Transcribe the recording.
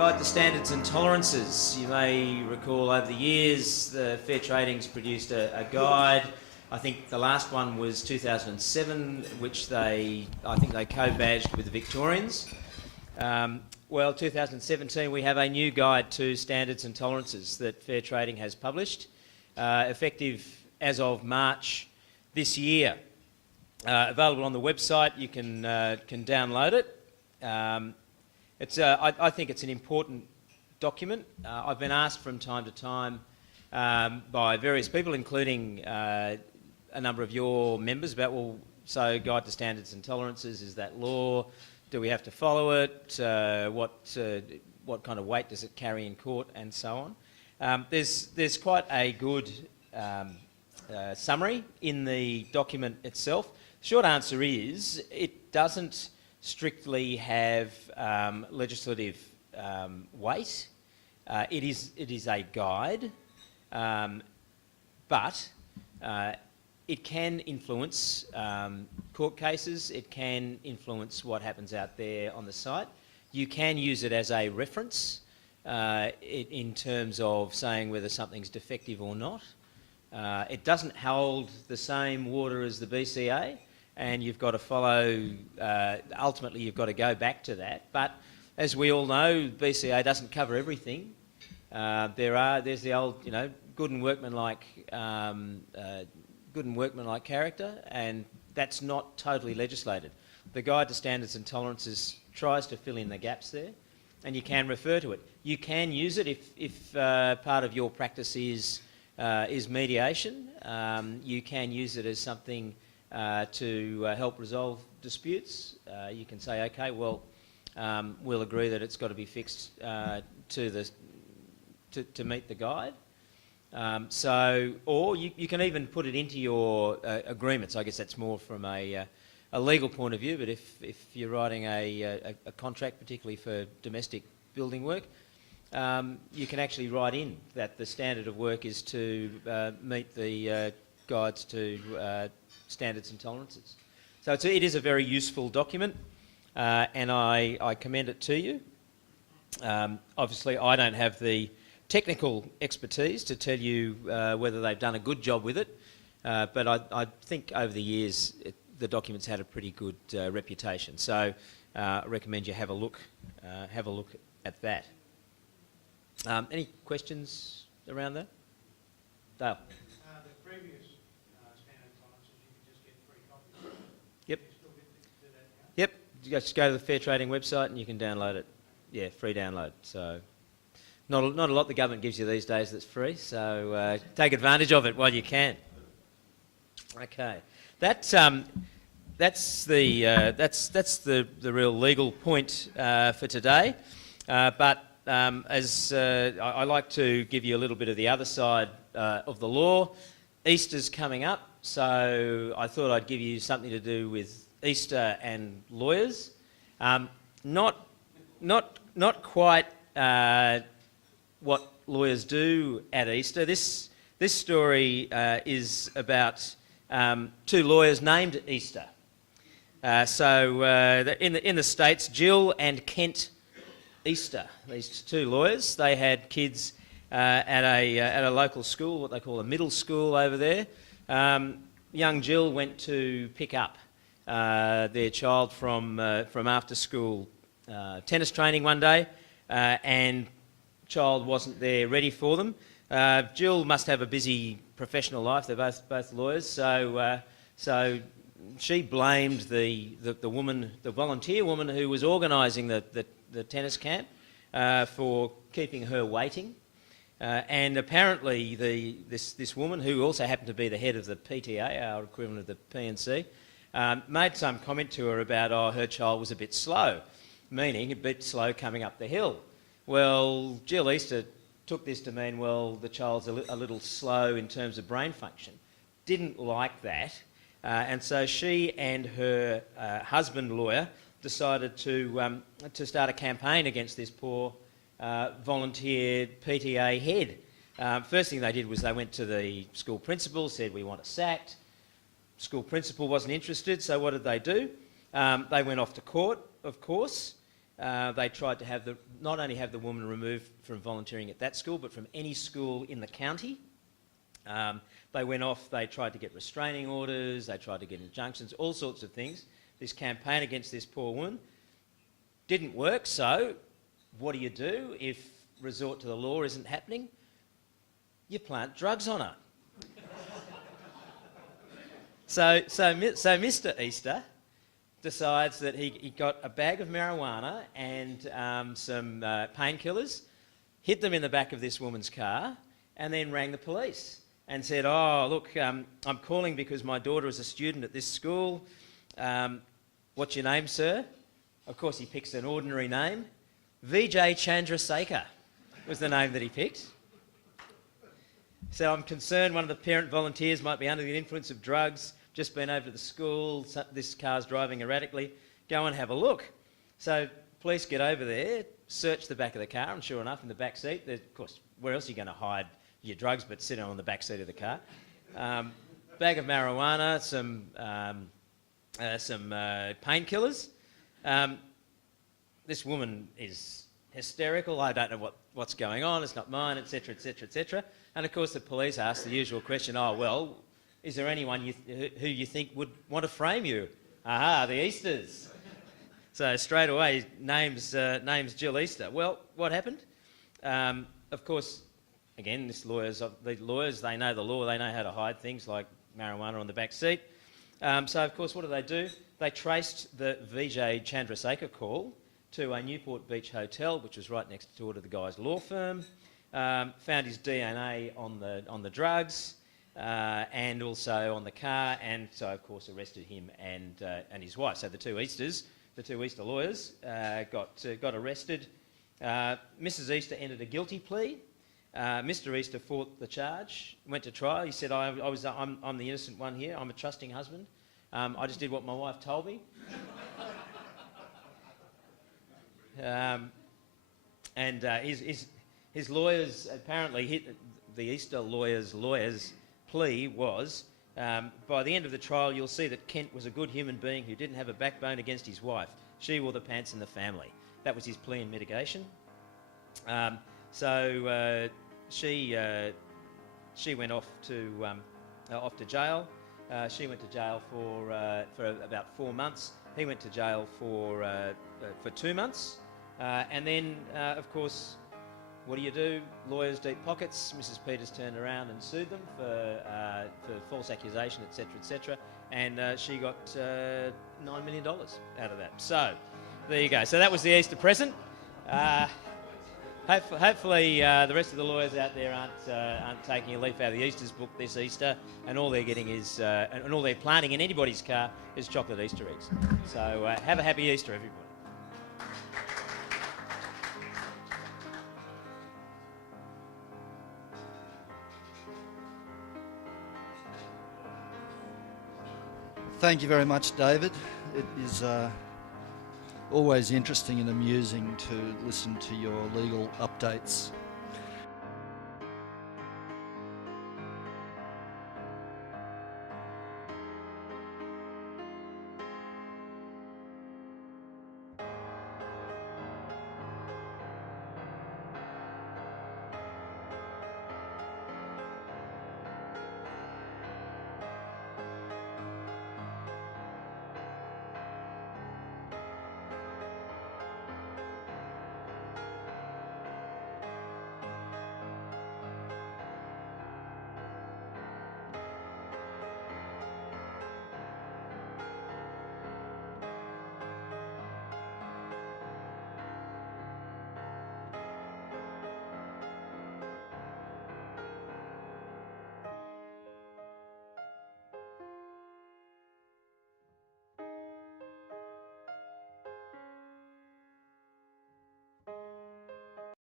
Guide to Standards and Tolerances. You may recall over the years the Fair Trading's produced a guide. I think the last one was 2007, which I think they co-badged with the Victorians. Well, 2017 we have a new guide to standards and tolerances that Fair Trading has published, effective as of March this year. Available on the website. You can download it. I think it's an important document. I've been asked from time to time by various people, including a number of your members, about, well, so Guide to Standards and Tolerances, is that law? Do we have to follow it? What kind of weight does it carry in court, and so on? There's quite a good summary in the document itself. Short answer is it doesn't strictly have legislative weight. It is a guide, but it can influence court cases. It can influence what happens out there on the site. You can use it as a reference in terms of saying whether something's defective or not. It doesn't hold the same water as the BCA, and you've got to follow, ultimately you've got to go back to that. But as we all know, BCA doesn't cover everything. There's the old, good and workmanlike character, and that's not totally legislated. The Guide to Standards and Tolerances tries to fill in the gaps there, and you can refer to it. You can use it if part of your practice is mediation. You can use it as something to help resolve disputes. You can say, okay, well, we'll agree that it's got to be fixed to meet the guide. Or you can even put it into your agreements. I guess that's more from a legal point of view, but if you're writing a contract, particularly for domestic building work, you can actually write in that the standard of work is to meet the guides to standards and tolerances. So it is a very useful document, and I commend it to you. Obviously, I don't have the technical expertise to tell you whether they've done a good job with it, but I think over the years the document's had a pretty good reputation. So I recommend you have a look at that. Any questions around that? Dale? The previous standard tolerances, you could just get free copies. Yep. You still get to do that now? Yep. You just go to the Fair Trading website and you can download it. Yeah, free download. So not a lot the government gives you these days that's free, so take advantage of it while you can. Okay. That's the real legal point for today. But as I like to give you a little bit of the other side of the law. Easter's coming up, so I thought I'd give you something to do with Easter and lawyers. Not quite what lawyers do at Easter. This story is about two lawyers named Easter. In the States, Jill and Kent Easter, these two lawyers, they had kids at a local school, what they call a middle school over there. Young Jill went to pick up their child from after school tennis training one day, and child wasn't there ready for them. Jill must have a busy professional life. They're both lawyers, so she blamed the woman, the volunteer woman who was organising the tennis camp, for keeping her waiting. And apparently this woman, who also happened to be the head of the PTA, our equivalent of the P&C, made some comment to her about, her child was a bit slow, meaning a bit slow coming up the hill. Well, Jill Easter took this to mean, well, the child's a little slow in terms of brain function. Didn't like that, and so she and her husband, lawyer, decided to start a campaign against this poor volunteer PTA head. First thing they did was they went to the school principal, said, we want her sacked. School principal wasn't interested, so what did they do? They went off to court, of course, they tried to have not only have the woman removed from volunteering at that school, but from any school in the county. They went off, they tried to get restraining orders, they tried to get injunctions, all sorts of things. This campaign against this poor woman didn't work, so what do if resort to the law isn't happening? You plant drugs on her. So Mr. Easter decides that he got a bag of marijuana and some painkillers, hid them in the back of this woman's car, and then rang the police and said, "Oh, look, I'm calling because my daughter is a student at this school. What's your name, sir?" Of course, he picks an ordinary name. Vijay Chandrasekhar was the name that he picked. So I'm concerned one of the parent volunteers might be under the influence of drugs, just been over to the school, this car's driving erratically, go and have a look. So police get over there, search the back of the car, and sure enough, in the back seat, of course, where else are you going to hide your drugs but sitting on the back seat of the car? Bag of marijuana, some painkillers. This woman is hysterical. I don't know what's going on. It's not mine, etc., etc., etc. And of course, the police ask the usual question: "Oh, well, is there anyone who you think would want to frame you?" Aha, the Easters. So straight away, name's Jill Easter. Well, what happened? Of course, again, the lawyers, they know the law. They know how to hide things like marijuana on the back seat. So, of course, what do? They traced the Vijay Chandrasekhar call to a Newport Beach hotel, which was right next door to the guy's law firm. Found his DNA on the drugs and also on the car, and so of course arrested him and his wife. So the two Easter lawyers got arrested. Mrs. Easter entered a guilty plea. Mr. Easter fought the charge, went to trial. He said, I'm the innocent one here. I'm a trusting husband. I just did what my wife told me. His lawyers, apparently, the Easter lawyers' plea was, by the end of the trial, you'll see that Kent was a good human being who didn't have a backbone against his wife. She wore the pants in the family. That was his plea in mitigation. She went off to jail. She went to jail for about 4 months. He went to jail for 2 months. And then, of course, what do? Lawyers deep pockets. Mrs. Peters turned around and sued them for false accusation, etc., etc. And she got $9 million out of that. So, there you go. So that was the Easter present. Hopefully the rest of the lawyers out there aren't taking a leaf out of the Easter's book this Easter, and all they're getting is, and all they're planting in anybody's car is chocolate Easter eggs. So have a happy Easter, everybody. Thank you very much, David. It is always interesting and amusing to listen to your legal updates.